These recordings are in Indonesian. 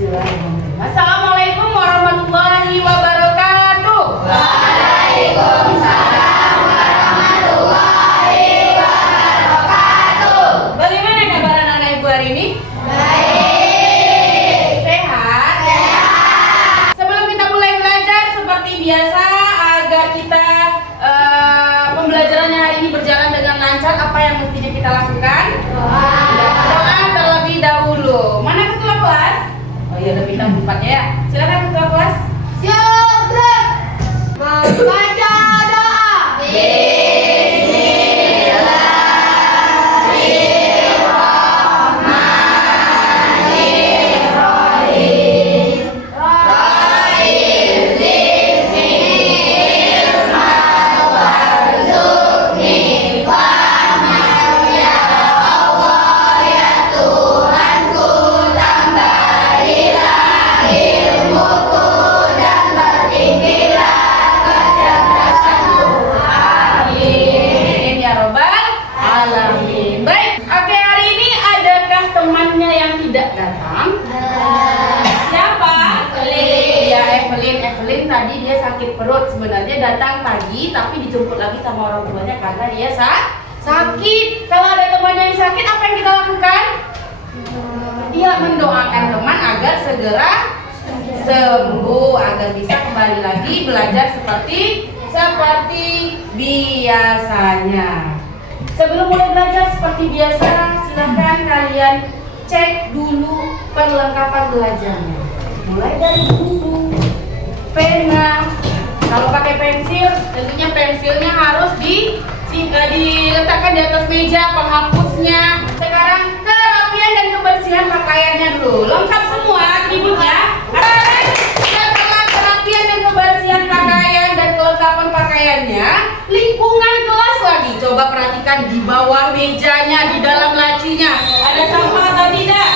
Bismillahirrahmanirrahim. Assalamualaikum warahmatullahi wabarakatuh. Waalaikumsalam warahmatullahi wabarakatuh. Bagaimana kabar anak-anak ibu hari ini? Baik. Sehat? Sehat. Sebelum kita mulai belajar seperti biasa agar kita pembelajarannya hari ini berjalan dengan lancar, apa yang mestinya kita lakukan? Doa terlebih dahulu. Mana ketua kelas? Oh iya, udah bintang 4 ya. Silakan ketua kelas. Siap, Bro. Membaca doa. Bismillahirrahmanirrahim. Rahim zidni ilma warzuqni fahman ya Allah ya Tuhanku, tambahilah ilmuku dan bertinggilah kecerdasanku. Amin ya robbal alamin. Baik, oke, hari ini adakah temannya yang tidak datang? Siapa? Ya, Evelyn tadi dia sakit perut. Sebenarnya datang pagi tapi dijemput lagi sama orang tuanya karena dia sakit. Kalau ada temannya yang sakit, apa yang kita lakukan? Dia mendoakan teman agar segera sembuh, agar bisa kembali lagi belajar seperti biasanya. Sebelum mulai belajar seperti biasa, silakan kalian cek dulu perlengkapan belajarnya. Mulai dari buku, pena. Kalau pakai pensil, tentunya pensilnya harus diletakkan di atas meja, penghapusnya. Sekarang kerapian dan kebersihan pakaiannya dulu. Lengkap semua atributnya. Setelah kerapian dan kebersihan pakaian dan kelengkapan pakaiannya, lingkungan kelas lagi. Coba perhatikan di bawah mejanya, di dalam lacinya. Ada sampah atau tidak?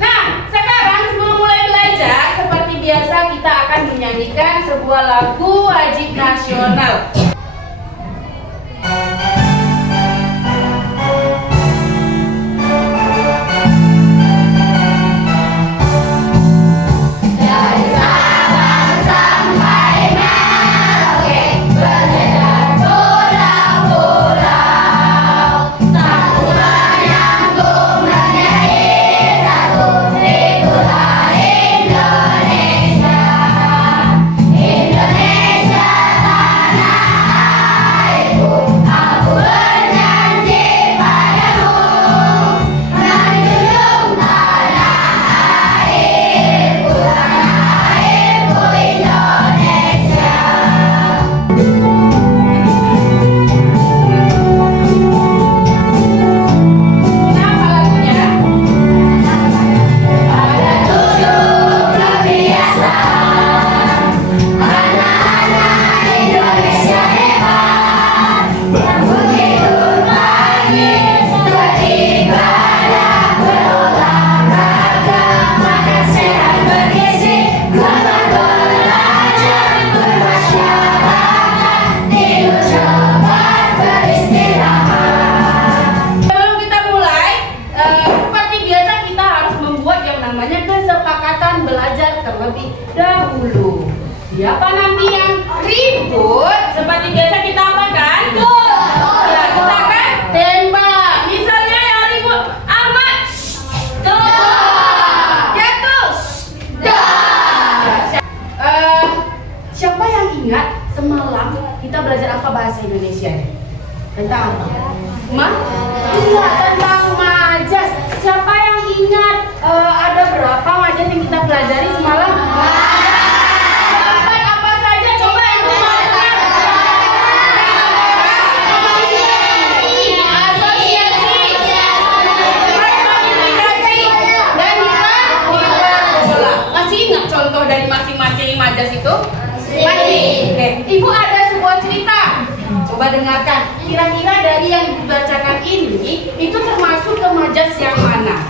Nah, sekarang sebelum mulai belajar, seperti biasa kita akan menyanyikan sebuah lagu wajib nasional. Dari Sabang sampai Merauke, beredar pulau-pulau. Satu menyambung menjadi satu, itulah Indonesia. Indonesia tanah airku, aku berjanji padamu, menjunjung tanah airku, Indonesia. Kenapa lagunya? Ada 7 kebiasaan anak-anak Indonesia hebat, bangun tidur pagi, beribadah, berolahraga, makan sehat bergizi, gemar belajar, bermasyarakat, tidur cepat, beristirahat. Sebelum kita mulai, seperti biasa kita harus membuat yang namanya kesepakatan belajar terlebih dahulu. Siapa nanti yang ribut? Seperti biasa kita apakan? Ya, kita akan tembak. Misalnya yang ribut, Ahmad, jatuh, siapa yang ingat semalam kita belajar apa bahasa Indonesia? Tentang apa? Iya, tentang majas. Siapa yang ingat ada berapa majas yang kita pelajari semalam? Dapat apa saja? Coba ibu mengatakan. Asosiasi, personifikasi, dan hiperbola. Masih ingat contoh dari masing-masing majas itu? Masih. Oke, ibu ada sebuah cerita. Coba dengarkan. Kira-kira dari yang dibacakan ini itu termasuk ke majas yang mana?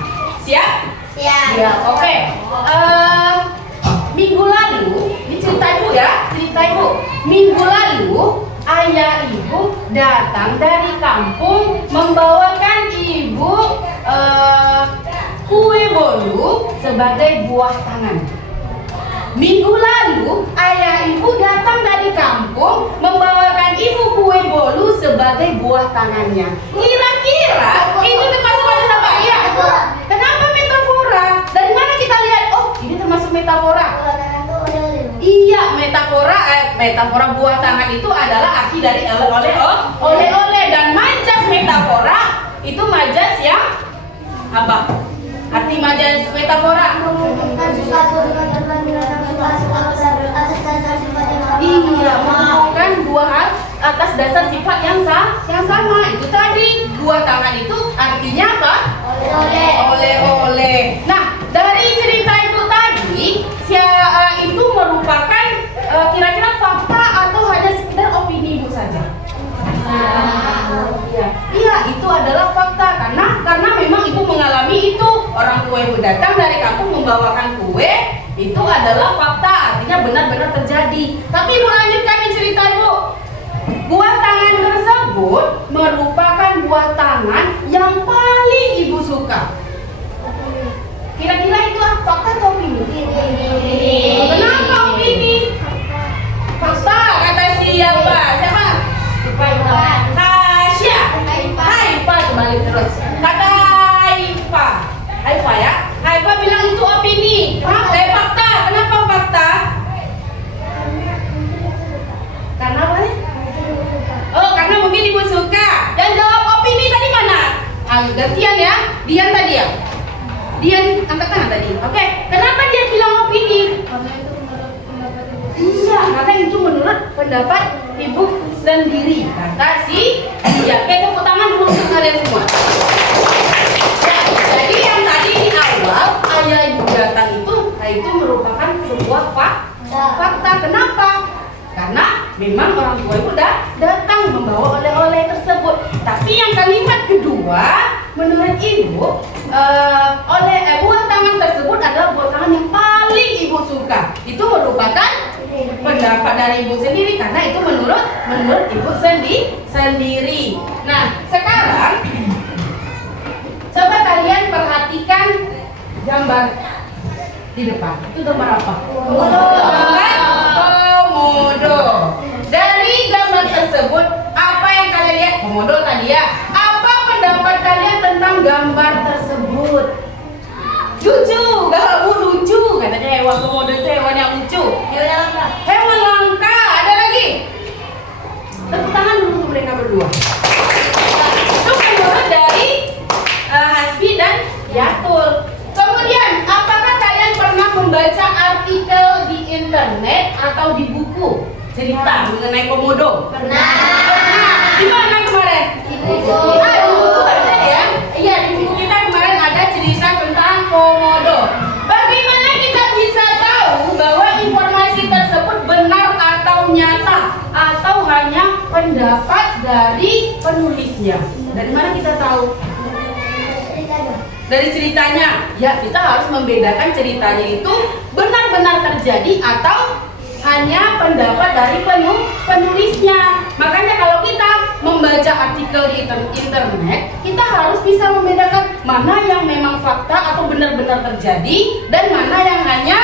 Siap? Siap. Ya, oke. Minggu lalu, ini cerita ibu ya, cerita ibu. Minggu lalu, ayah ibu datang dari kampung membawakan ibu kue bolu sebagai buah tangan. Minggu lalu, ayah ibu datang dari kampung membawakan ibu kue bolu sebagai buah tangannya. Kira-kira itu termasuk ada apa? Iya. Kenapa metafora? Dari mana kita lihat? Oh, ini termasuk metafora. Iya, metafora buah tangan itu adalah arti dari oleh-oleh dan majas metafora itu majas yang apa? Arti majas metafora. Iya, menunjukkan dua hal atas dasar sifat yang sama. Itu tadi buah tangan itu artinya apa? Oleh-oleh. Nah, dari cerita itu tadi, itu merupakan kira-kira fakta atau hanya sekedar opini ibu saja? Iya, itu adalah fakta karena memang ibu mengalami itu. Orang tua ibu datang dari kampung membawakan kue, itu adalah fakta, artinya benar-benar terjadi. Tapi ibu lanjutkan di cerita ibu. Buah tangan tersebut merupakan buah tangan yang paling ibu suka. Kira-kira itu fakta atau opini? Kenapa opini? Fakta, kata siapa? Siapa? Tasya. Haifa kembali terus. Kata Haifa ya. Haifa bilang itu opini. Fakta. Kenapa fakta? Karena apa nih? Oh, karena mungkin ibu suka. Yang jawab opini tadi mana? Gantian ya. Dian tadi ya. Dian angkat tangan tadi. Oke. Kenapa dia bilang opini? Iya, karena itu menurut pendapat ibu sendiri. Kata si dia. Oke, tepuk tangan dulu untuk kalian semua. Ya, jadi yang tadi di awal ayah ibu datang itu merupakan sebuah fakta. Kenapa? Karena memang orang tua ibu datang membawa oleh-oleh tersebut. Tapi yang kalimat kedua, menurut ibu, buah tangan tersebut adalah buah tangan yang paling ibu suka. Itu merupakan pendapat dari ibu sendiri karena itu menurut ibu sendiri. Nah, sekarang coba kalian perhatikan gambar di depan. Itu gambar apa? Gambar komodo. Dari gambar tersebut, apa yang kalian lihat? Komodo tadi ya. Apa pendapat kalian tentang gambar tersebut? Lucu, lucu. Katanya hewan komodo itu hewan yang lucu. Hewan langka. Ada lagi? Tepuk tangan dulu untuk mereka berdua. Itu menurut dari Hasbi dan Yatul. Kemudian, apakah kalian pernah membaca artikel di internet atau di buku cerita mengenai komodo? Pernah. Di mana kemarin? Di buku. Ada ya? Iya, di buku kita kemarin ada cerita tentang komodo. Bagaimana kita bisa tahu bahwa informasi tersebut benar atau nyata atau hanya pendapat dari penulisnya? Dari mana kita tahu? Dari ceritanya. Ya, kita harus membedakan ceritanya itu benar-benar terjadi atau hanya pendapat dari penulisnya. Makanya kalau kita membaca artikel di internet, kita harus bisa membedakan mana yang memang fakta atau benar-benar terjadi dan mana yang hanya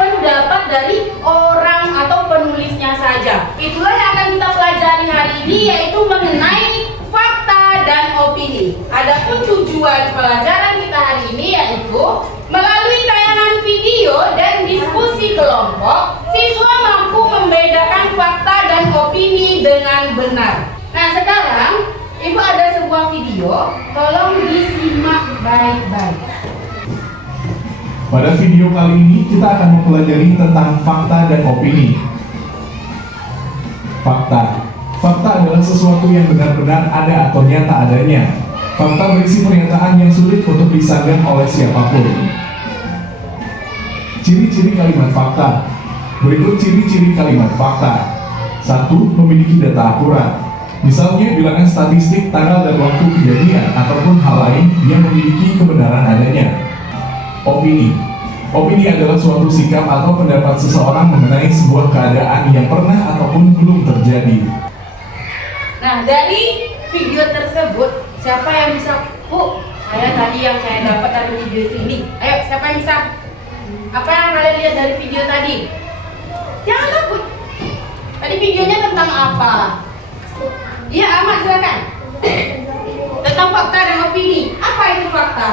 pendapat dari orang atau penulisnya saja. Itulah yang akan kita pelajari hari ini, yaitu mengenai fakta dan opini. Adapun tujuan pelajaran kita hari ini yaitu melalui tayangan video dan diskusi kelompok, siswa mampu membedakan fakta dan opini dengan benar. Nah, sekarang ibu ada sebuah video, tolong disimak baik-baik. Pada video kali ini kita akan mempelajari tentang fakta dan opini. Fakta adalah sesuatu yang benar-benar ada atau nyata adanya. Fakta berisi pernyataan yang sulit untuk disanggah oleh siapapun. Ciri-ciri kalimat fakta. Berikut ciri-ciri kalimat fakta. 1. Memiliki data akurat. Misalnya bilangan statistik tanggal dan waktu kejadian ataupun hal lain yang memiliki kebenaran adanya. Opini adalah suatu sikap atau pendapat seseorang mengenai sebuah keadaan yang pernah ataupun belum terjadi. Nah, dari video tersebut, siapa yang bisa Saya tadi yang saya dapat dari video ini. Ayo, siapa yang bisa? Apa yang kalian lihat dari video tadi? Jangan takut. Tadi videonya tentang apa? Iya, Ahmad silakan. Tentang fakta dan opini. Apa itu fakta?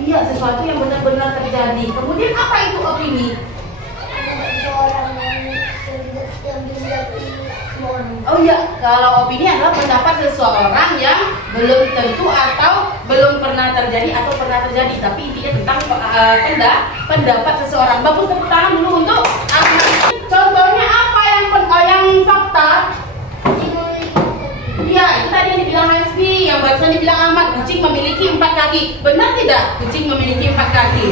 Iya, sesuatu yang benar-benar terjadi. Kemudian apa itu opini? Oh iya, kalau opini adalah pendapat seseorang yang belum tentu atau belum pernah terjadi atau pernah terjadi, tapi intinya tentang pendapat seseorang. Bagus, tepuk tangan dulu untuk Ahmad. Contohnya apa yang fakta? Iya, itu tadi yang dibilang Hasbi, yang barusan dibilang Ahmad, kucing memiliki 4 kaki. Benar tidak? Kucing memiliki 4 kaki.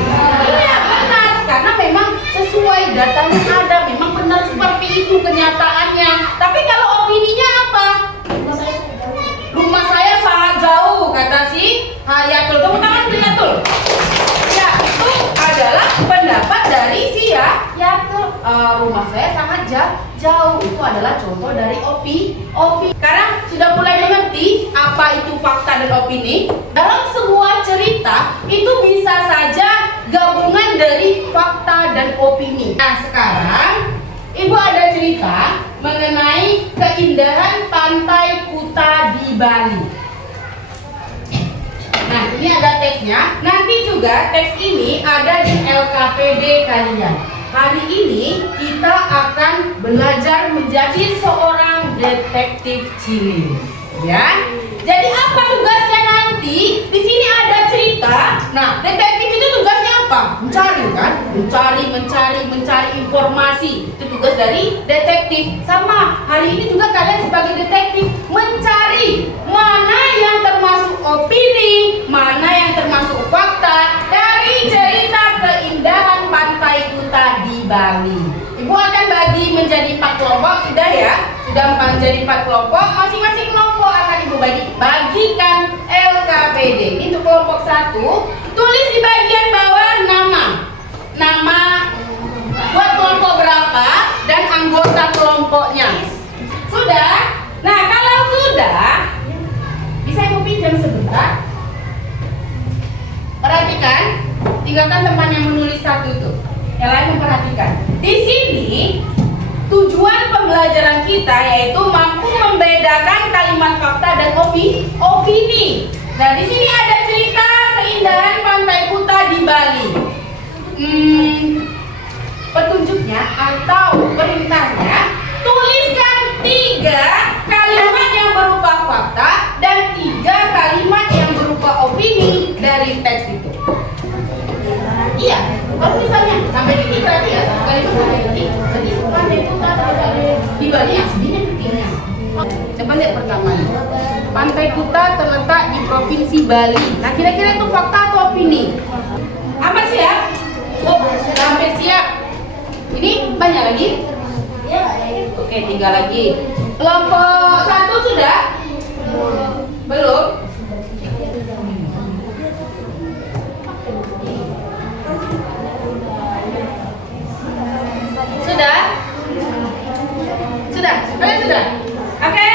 Iya, benar. Karena memang sesuai datanya ada, memang benar seperti itu kenyataannya. Tapi kalau opininya apa? Rumah saya sangat jauh, kata si Hayatul. Tepuk tangan untuk Yatul. Ya, itu adalah pendapat dari si Yatul. Rumah saya sangat jauh. Itu adalah contoh dari opini. Sekarang sudah mulai mengerti apa itu fakta dan opini. Dalam sebuah cerita itu bisa saja gabungan dari fakta dan opini. Nah, sekarang Ibu ada cerita mengenai keindahan pantai Kuta di Bali. Nah, ini ada teksnya. Nanti juga teks ini ada di LKPD kalian. Hari ini kita akan belajar menjadi seorang detektif cilik, ya. Jadi apa tugasnya nanti? Di sini ada cerita. Nah, detektif itu tugasnya apa? Mencari kan? Mencari informasi. Itu tugas dari detektif. Sama, hari ini juga kalian sebagai detektif mencari mana yang termasuk opini, mana yang termasuk fakta dari cerita keindahan pantai Kuta di Bali. Ibu akan bagi menjadi 4 kelompok, sudah ya? Sudah menjadi 4 kelompok, masing-masing kelompok akan Ibu bagikan LKPD. Ini untuk kelompok 1, tulis di bagian bawah nama buat kelompok berapa dan anggota kelompoknya. Sudah? Nah, kalau sudah, bisa Ibu pinjam sebentar. Perhatikan, tinggalkan teman yang menulis satu tuh. Yang lain memperhatikan. Di sini tujuan pembelajaran kita yaitu mampu membedakan kalimat fakta dan opini. Nah, di sini ada cerita keindahan pantai Kuta di Bali. Petunjuknya atau perintahnya, tuliskan 3 kalimat yang berupa fakta dan 3 kalimat yang berupa opini dari teks itu. Iya, kalau misalnya sampai di tadi ya, kalimat sampai di tadi pantai Kuta di Bali aslinya ketinggian. Coba lihat pertama. Pantai Kuta terletak di Provinsi Bali. Nah, kira-kira itu fakta atau opini? Aman siap? Oh, sudah hampir siap. Ini banyak lagi? Oke, 3 lagi. Kelompok 1 sudah? Belum? Sudah? Sudah? Kalian sudah? Oke?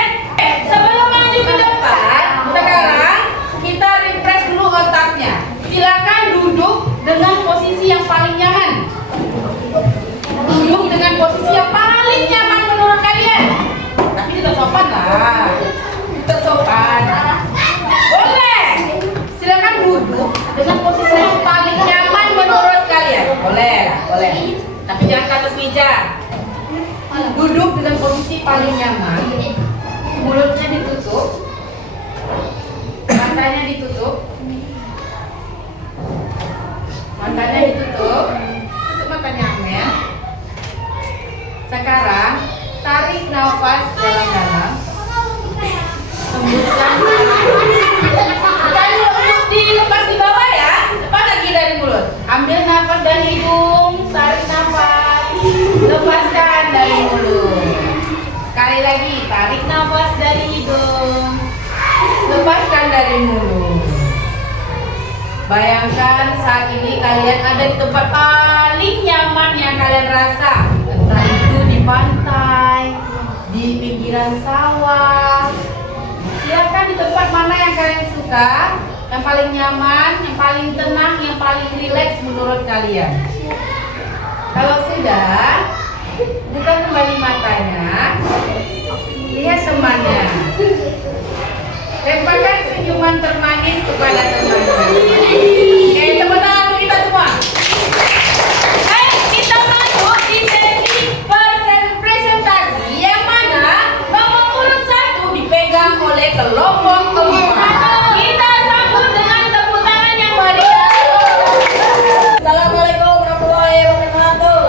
Sebelum maju ke depan, sekarang kita refresh dulu otaknya. Silakan duduk dengan posisi yang paling nyaman. Duduk dengan posisi yang paling nyaman menurut kalian. Tapi tetap sopan lah. Tetap sopan. Boleh. Silakan duduk dengan posisi yang paling nyaman menurut kalian. Boleh, boleh. Tapi jangan ke atas meja. Duduk dengan posisi paling nyaman. Mulutnya ditutup. Matanya ditutup. Matanya ditutup. Tutup matanya, Amel. Sekarang tarik nafas dalam-dalam. Hembuskan. Kalau dilepas di bawah ya, lepas lagi dari mulut. Ambil nafas dari hidung, tarik nafas, lepaskan dari mulut. Sekali lagi, tarik nafas dari hidung, lepaskan dari mulut. Bayangkan saat ini kalian ada di tempat paling nyaman yang kalian rasa. Entah itu di pantai, di pinggiran sawah, Silakan di tempat mana yang kalian suka, yang paling nyaman, yang paling tenang, yang paling rileks menurut kalian. Kalau sudah, buka kembali matanya, lihat temannya. Lemparkan senyuman termanis kepada temannya. Oke, tepuk tangan untuk kita semua. Baik, kita masuk di sesi presentasi yang mana nomor urut 1 dipegang oleh kelompok 4. Kita sambut dengan tepuk tangan yang meriah. Assalamualaikum warahmatullahi wabarakatuh.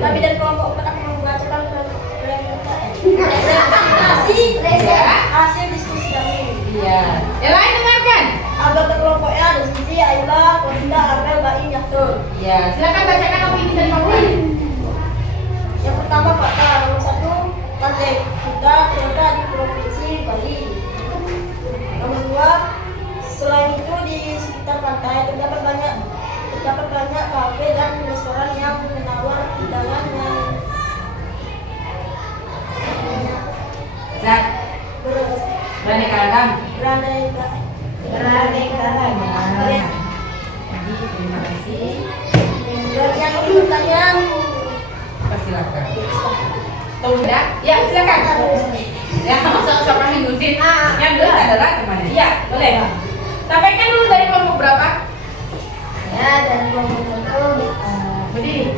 Kami dari kelompok 4 akan membacakan presentasi hasil diskusi kami. Iya. Yang lain dengarkan. Anggota kelompoknya ada Sisi, Ayla, Kosinda, Armel, Baim, Yatul. Iya, silakan bacakan opini dari kamu. Yang pertama fakta nomor 1, pantai kita terletak di provinsi Bali. Nomor 2, selain itu di sekitar pantai terdapat banyak kafe dan restoran yang menawar hidangan yang Zat, beraneka ragam. beraneka ragam. Jadi, terima kasih. Dan yang kedua pertanyaan Persilakan. Sudah? Ya, silakan. Ya, sama-sama ngikutin. Yang dulu adalah temannya. Iya, boleh. Sampaikan dulu dari kelompok berapa? ya dari kelompok 1 Berdiri.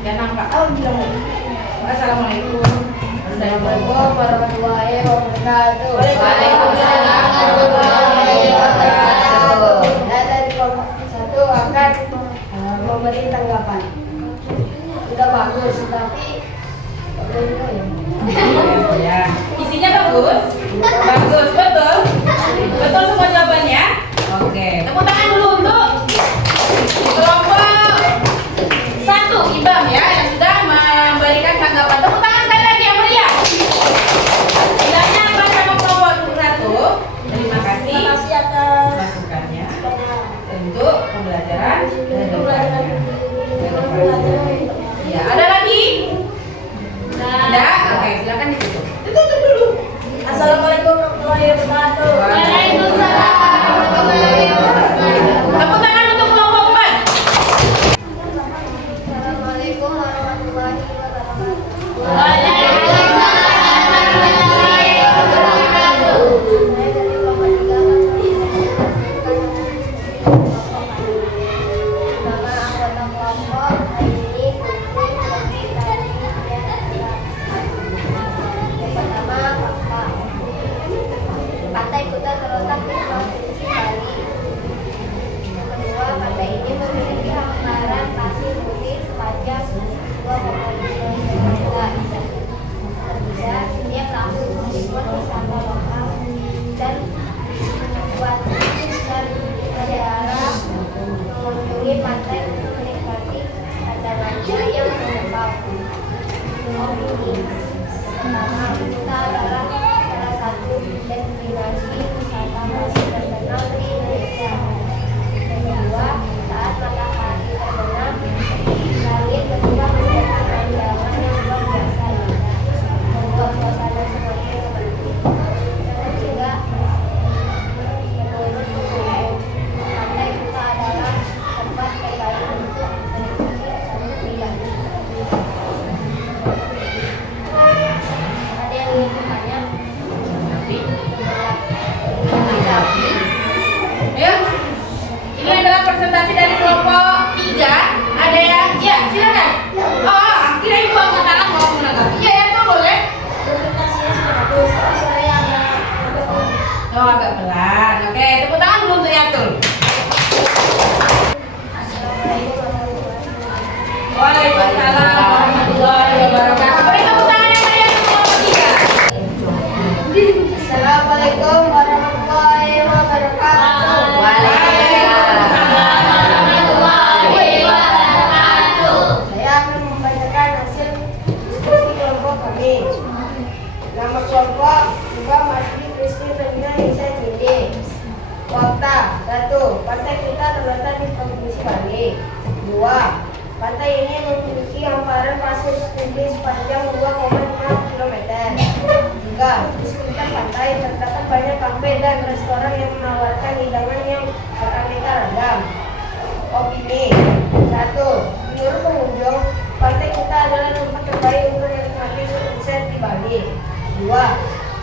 Ya, nampak. Oh, bilang lagi. Assalamualaikum. Assalamualaikum warahmatullahi wabarakatuh. Waalaikumsalam warahmatullahi wabarakatuh. Ya dari kelompok 1 akan memberi tanggapan. Sudah bagus, tapi Ya. Isinya bagus? Bagus, betul? Betul semua jawabannya? Oke. Tepuk tangan dulu untuk kelompok 1 Ibam ya yang sudah memberikan tanggapan. Tepuk tangan sekali lagi yang meriah. Kiranya bersama kelompok 1. Terima kasih terima kasih atas masukannya untuk pembelajaran. Ya, ada lagi? Ada? Oke, silakan ditutup. Tutup dulu. Assalamualaikum warahmatullahi wabarakatuh. Waalaikumsalam warahmatullahi wabarakatuh. Tepuk tangan untuk kelompok 4. Assalamualaikum warahmatullahi wabarakatuh. Saya dari kelompok 3 akan nama anggota kelompok hari ini Putri Putri tadi yang pertama fakta pantai Kuta terletak di provinsi Bali. Yang kedua, pantai ini memiliki hamparan pasir putih sepanjang 2,5 km. Ketiga, setiap tahun membuat wisata lokal dan membuat dan daerah mengunjungi pantai untuk menikmati pandangannya yang memukau. Opini pertama, kita adalah salah satu destinasi wisata pasir terkenal di Indonesia. Yang kedua, saat matahari terbenam, langit berubah menjadi pemandangan yang luar biasa indah, membuat suasana semakin romantis. Yang ketiga, menurut umum, pantai Kuta adalah tempat terbaik untuk menikmati satu pilihan. Ada yang ingin bertanya? Ya. Ini adalah presentasi dari kelompok 3. Ada yang ya, silakan. Oh, kira ibu angkat tangan mau menanggapi. Iya, ya, tuh boleh. Presentasinya sudah bagus, tapi saya Oh, agak pelan. Oke, tepuk tangan dulu untuk Yatul. Assalamualaikum warahmatullahi wabarakatuh. Waalaikumsalam warahmatullahi wabarakatuh. Beri tepuk tangan yang meriah untuk kelompok 3. Assalamualaikum warahmatullahi wabarakatuh. Saya akan membacakan hasil diskusi kelompok kami. Nama kelompok juga Masri Kristi Regina Isa Cindi. Fakta 1. Pantai kita terletak di provinsi Bali. 2. Pantai ini memiliki hamparan pasir putih sepanjang 2,5 km. Juga di sekitar pantai terdapat banyak kafe dan restoran yang menawarkan hidangan yang beraneka ragam. Opini 1. Menurut pengunjung, Pantai Kuta adalah tempat terbaik untuk menikmati sunset di Bali. 2.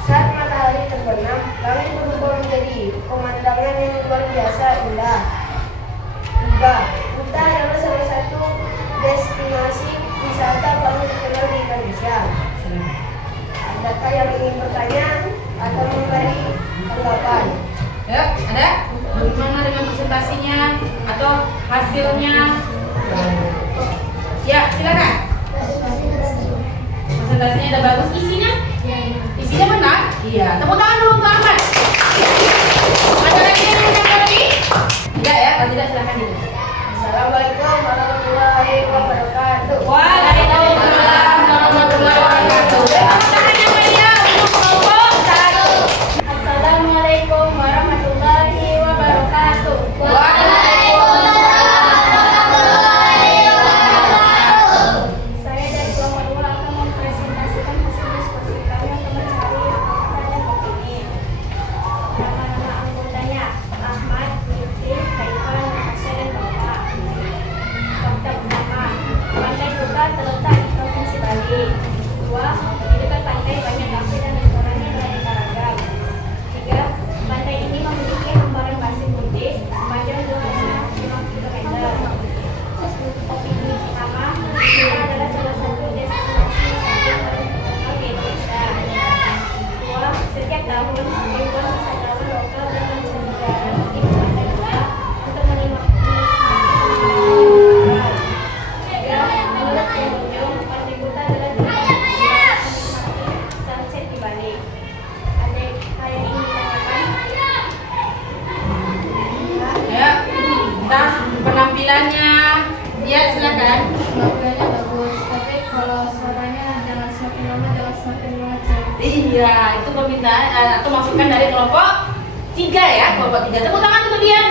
Saat matahari terbenam, langit berubah menjadi pemandangan yang luar biasa indah. 3. Kuta adalah salah satu destinasi wisata paling terkenal di Indonesia. Adakah yang ingin bertanya atau memberi tanggapan? Ya, ada? Bagaimana dengan presentasinya atau hasilnya? Ya, silakan. Presentasinya udah bagus, isinya? Isinya benar? Iya. Tepuk tangan dulu untuk Ahmad. Ada lagi yang ingin lagi? Tidak ya, kalau tidak silakan dulu. Assalamualaikum warahmatullahi wabarakatuh. Waalaikumsalam warahmatullahi wabarakatuh. Tangan yang mulia untuk kelompok 1. Assalamualaikum warahmatullahi wabarakatuh. Saya dari kelompok 2 akan mempresentasikan hasilnya seperti kami untuk mencari fakta dan opini. Nama-nama anggotanya Ahmad, Yusri, Haifan, Hasya, dan Bapak. Fakta pertama, Pantai Kuta terletak di Provinsi Bali. 2. Di dekat pantai banyak kafe dan restoran yang beraneka ragam. 3. Pantai ini memiliki hamparan pasir putih sepanjang 2,5 km. Opini pertama, Kuta adalah salah satu destinasi wisata paling terkenal di Indonesia. 2. Setiap tahun, ribuan wisatawan lokal dan mancanegara pergi ke Pantai Kuta untuk menikmati liburan. 3. Menurut pengunjung, Pantai Kuta adalah tempat yang menikmati sunset di Bali. Ada yang ingin ditanyakan? Ya, entah penampilannya. Ya, silakan. Penampilannya bagus, tapi kalau suaranya jangan semakin lama semakin macet. Iya, itu permintaan atau masukan dari kelompok 3 ya, kelompok 3. Tepuk tangan untuk dia.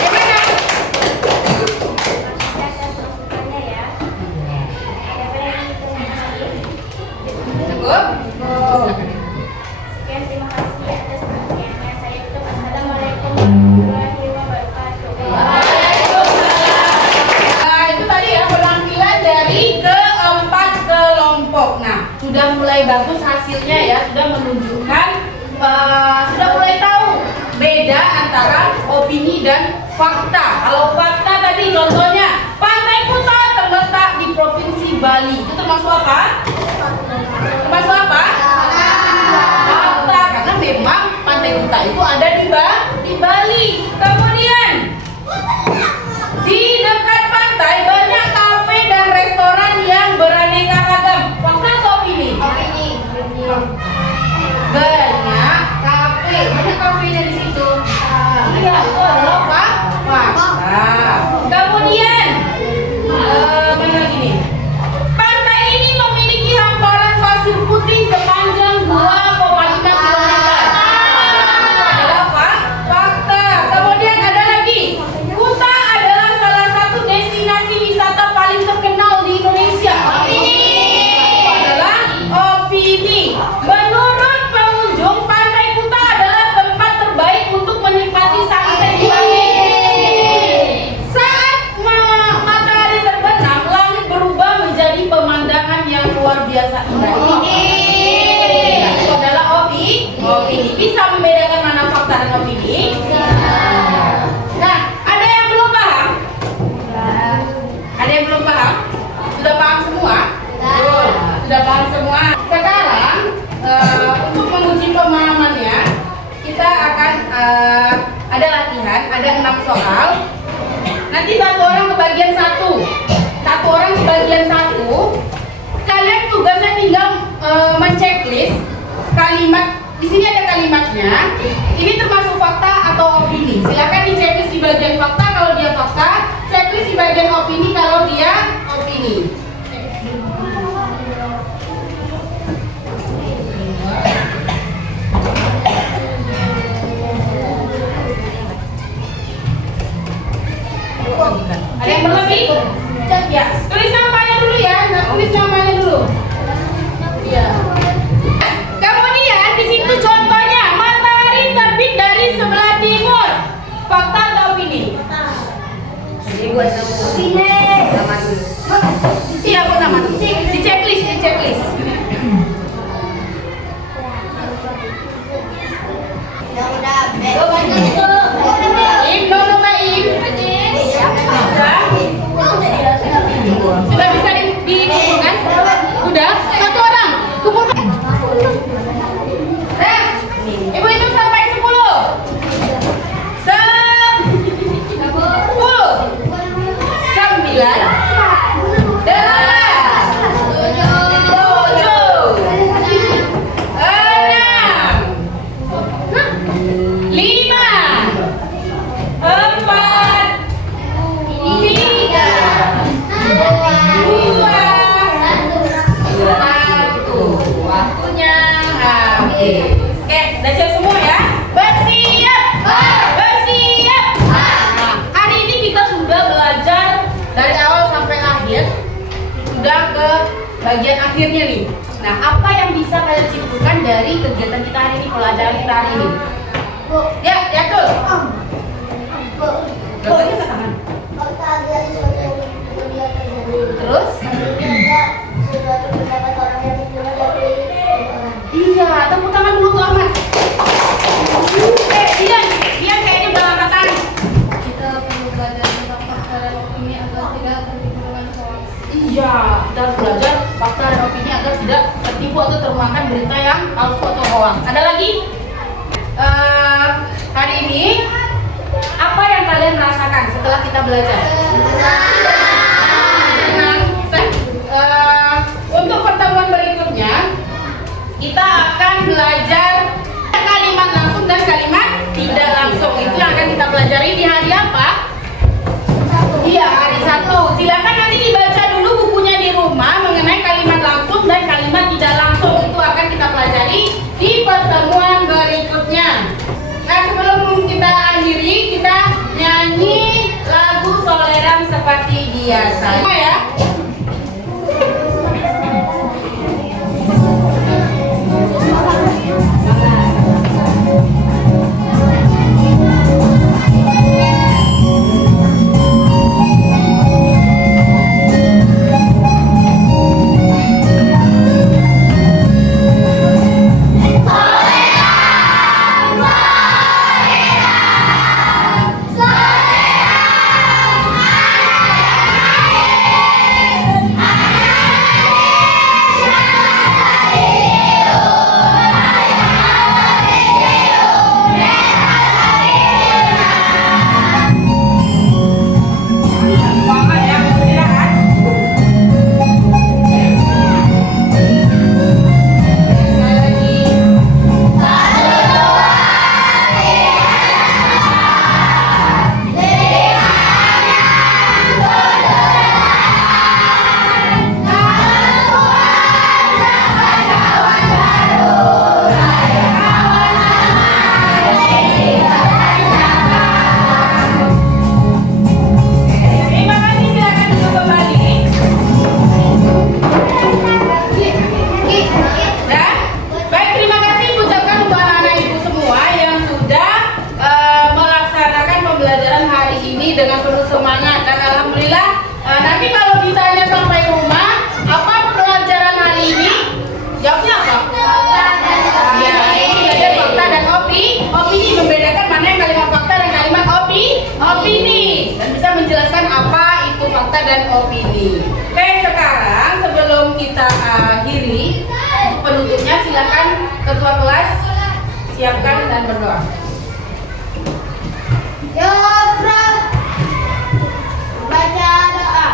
Gimana? Makasih atas masukannya ya. Siapa yang ingin ditanyakan lagi? Cukup? Silakan. Sekian, terima kasih atas perhatiannya. Saya tutup. Assalamualaikum warahmatullahi wabarakatuh. Itu tadi ya penampilan dari keempat kelompok. Nah, sudah mulai bagus hasilnya ya, sudah menunjukkan, sudah mulai tahu beda antara opini dan fakta. Kalau fakta tadi contohnya, Pantai Kuta terletak di Provinsi Bali. Itu termasuk apa? Termasuk apa? Fakta, karena memang Pantai Kuta itu ada di Bali. Kemudian di dekat pantai banyak kafe dan restoran yang beraneka ragam. Fakta atau opini? Banyak kafenya di situ. Iya, itu adalah fakta. Kemudian mana lagi nih? Pantai ini memiliki hamparan pasir putih sepanjang 2,5 km. Itu adalah fakta. Kemudian ada lagi, Kuta adalah salah satu destinasi wisata paling terkenal di Indonesia. Itu adalah opini. Menurut pengunjung, Pantai Kuta adalah tempat terbaik untuk menikmati sunset di Bali. Saat matahari terbenam, langit berubah menjadi pemandangan yang luar biasa indah. Itu adalah opini. Bisa membedakan mana fakta dan opini? Nah, ada yang belum paham? Ada yang belum paham? Sudah paham semua? Sudah paham semua. Sekarang untuk menguji pemahamannya, kita akan ada latihan, ada 6 soal. Nanti satu orang ke bagian 1. Kalian tugasnya tinggal menceklis kalimat. Di sini ada kalimatnya. Ini termasuk fakta atau opini. Silakan diceklis di bagian fakta kalau dia fakta, ceklis di bagian opini kalau dia opini. Bukan. Im, lomba Im. Sudah bisa dikumpulkan? Udah? Satu orang kumpulkan. Ibu hitung sampai 10. 9, 8, 7, 6, 5, 4, 3, 2, 1. Waktunya habis. Oke, udah siap semua ya? Bersiap! Bersiap! Nah, hari ini kita sudah belajar dari awal sampai akhir. Sudah ke bagian akhirnya nih. Nah, apa yang bisa kalian simpulkan dari kegiatan kita hari ini, pelajaran kita hari ini? Ya, ya tuh. Gambarnya ke tangan. Terus? Iya, tepuk tangan dulu tuh Ahmad. Dian kayaknya udah angkatan. Kita perlu belajar tentang fakta dan opini agar tidak tertipu dengan hoax. Iya, kita harus belajar fakta dan opini agar tidak tertipu atau termakan berita yang palsu atau hoax. Ada lagi? Hari ini apa yang kalian rasakan setelah kita belajar? Senang. Untuk pertemuan berikutnya kita akan belajar kalimat langsung dan kalimat tidak langsung. Itu yang akan kita pelajari di hari apa? Iya, hari Sabtu. Silakan nanti dibaca dulu bukunya di rumah mengenai kalimat langsung dan kalimat tidak langsung. Itu akan kita pelajari di pertemuan berikutnya. Nah, sebelum kita akhiri, kita nyanyi lagu Soleram seperti biasa. Ya. Dengan penuh semangat dan alhamdulillah nanti kalau ditanya sampai rumah apa pelajaran hari ini, jawabnya apa? Ya, ini belajar fakta dan opini, membedakan mana yang kalimat fakta dan kalimat opini dan bisa menjelaskan apa itu fakta dan opini. Oke, sekarang sebelum kita akhiri penutupnya, silakan ketua kelas siapkan dan berdoa. Ya, baca doa.